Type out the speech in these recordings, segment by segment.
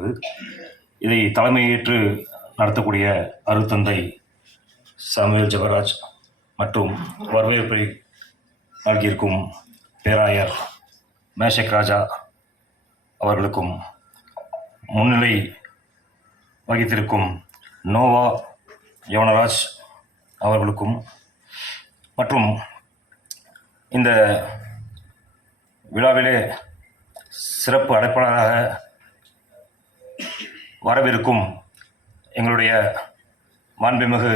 நடைபெறுகிறது. இதை தலைமையேற்று நடத்தக்கூடிய அருட்தந்தை சாமுவேல் ஜெபராஜ் மற்றும் வரவேற்பை நல்கியிருக்கும் பேராயர் மேஷக் ராஜா அவர்களுக்கும், முன்னிலை வகித்திருக்கும் நோவா யோனராஜ் அவர்களுக்கும், மற்றும் இந்த விழாவிலே சிறப்பு அழைப்பாளராக வரவிருக்கும் எங்களுடைய மாண்புமிகு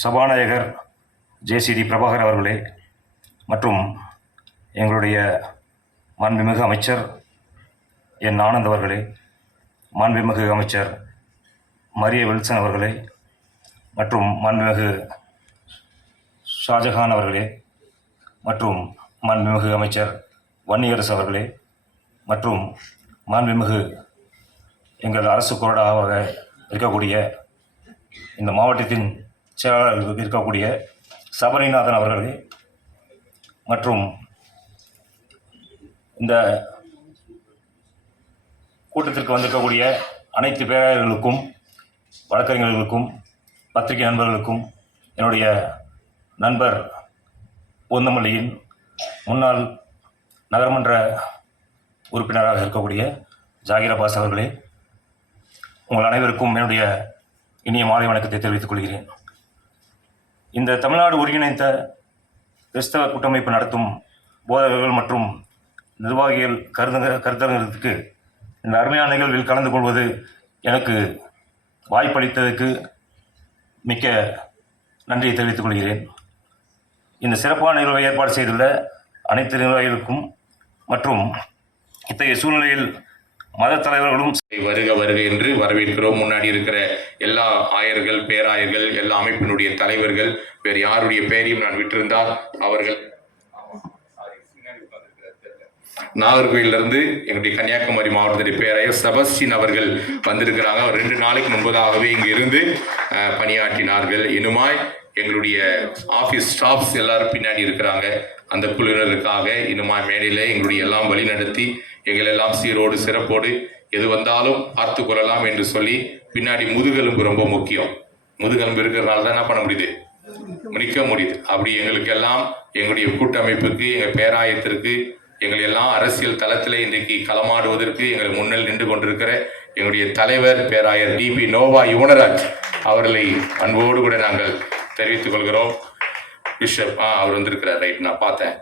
சபாநாயகர் ஜேசிடி பிரபாகர் அவர்களே, மற்றும் எங்களுடைய மாண்புமிகு அமைச்சர் என் ஆனந்த் அவர்களே, மாண்புமிகு அமைச்சர் மரிய வில்சன் அவர்களே, மற்றும் மாண்புமிகு ஷாஜஹான் அவர்களே, மற்றும் மாண்புமிகு அமைச்சர் வன்னியரசு அவர்களே, மற்றும் மாண்புமிகு எங்கள் அரசு கொறடாவாக இருக்கக்கூடிய இந்த மாவட்டத்தின் செயலாளர்கள் இருக்கக்கூடிய சபரிநாதன் அவர்களே, மற்றும் இந்த கூட்டத்திற்கு வந்திருக்கக்கூடிய அனைத்து பேராயர்களுக்கும், வழக்கறிஞர்களுக்கும், பத்திரிகை நண்பர்களுக்கும், என்னுடைய நண்பர் பூந்தமல்லியின் முன்னாள் நகரமன்ற உறுப்பினராக இருக்கக்கூடிய ஜாகிர் அப்பாஸ் அவர்களே, உங்கள் அனைவருக்கும் என்னுடைய இனிய மாலை வணக்கத்தை தெரிவித்துக் கொள்கிறேன். இந்த தமிழ்நாடு ஒருங்கிணைந்த கிறிஸ்தவ கூட்டமைப்பு நடத்தும் போதகர்கள் மற்றும் நிர்வாகிகள் கருத்தரங்கத்துக்கு இந்த அருமையான நிகழ்வில் கலந்து கொள்வது எனக்கு வாய்ப்பளித்ததற்கு மிக்க நன்றியை தெரிவித்துக் கொள்கிறேன். இந்த சிறப்பான நிகழ்வை ஏற்பாடு செய்துள்ள அனைத்து நிர்வாகிகளுக்கும் மற்றும் இத்தகைய சூழ்நிலையில் மத தலைவர்களும் வருக வருக என்று வரவேற்கிறோம். முன்னாடி இருக்கிற எல்லா ஆயர்கள், பேராயர்கள், எல்லா அமைப்பினுடைய தலைவர்கள், வேறு யாருடைய பெயரையும் நான் விட்டிருந்தால் அவர்கள் நாகர்கோயிலிருந்து எங்களுடைய கன்னியாகுமரி மாவட்டத்துடைய பேராயர் செபஸ்டின் அவர்கள் வந்திருக்கிறாங்க. அவர் 2 நாளைக்கு முன்பதாகவே இங்கு இருந்து பணியாற்றினார்கள். இன்னுமாய் எங்களுடைய ஆஃபீஸ் ஸ்டாஃப்ஸ் எல்லாரும் பின்னாடி இருக்கிறாங்க. அந்த குழுவினருக்காக இன்னுமாய் மேடையில் எங்களுடைய எல்லாம் வழி நடத்தி எங்களெல்லாம் சீரோடு சிறப்போடு எது வந்தாலும் பார்த்து கொள்ளலாம் என்று சொல்லி பின்னாடி முதுகெலும்பு ரொம்ப முக்கியம். முதுகெலும்பு இருக்கிறதுனால தான் என்ன பண்ண முடியுது, நிற்க முடியுது. அப்படி எங்களுக்கெல்லாம் எங்களுடைய கூட்டமைப்புக்கு, எங்கள் பேராயத்திற்கு, எங்கள் எல்லாம் அரசியல் தளத்தில் இன்றைக்கு களமாடுவதற்கு எங்கள் முன்னில் நின்று கொண்டிருக்கிற எங்களுடைய தலைவர் பேராயர் டிபி நோவா யுவனராஜ் அவர்களை அன்போடு கூட நாங்கள் தெரிவித்துக் கொள்கிறோம். பிஷப் அவர் வந்திருக்கிறார், ரைட், நான் பார்த்தேன்.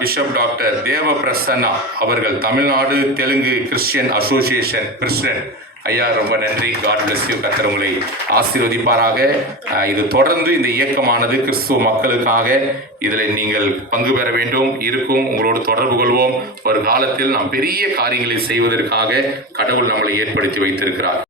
பிஷப் டாக்டர் தேவ பிரசன்னா அவர்கள் Tamil Nadu Telugu Christian association president. ஐயா ரொம்ப நன்றி. God bless you. கர்த்தர் உங்களை ஆசீர்வதிப்பாராக. இது தொடர்ந்து இந்த இயக்கமானது கிறிஸ்துவ மக்களுக்காக இதில் நீங்கள் பங்கு பெற வேண்டும் இருக்கும். உங்களோடு தொடர்பு கொள்வோம். ஒரு காலத்தில் நாம் பெரிய காரியங்களை செய்வதற்காக கடவுள் நம்மளை ஏற்படுத்தி வைத்திருக்கிறார்.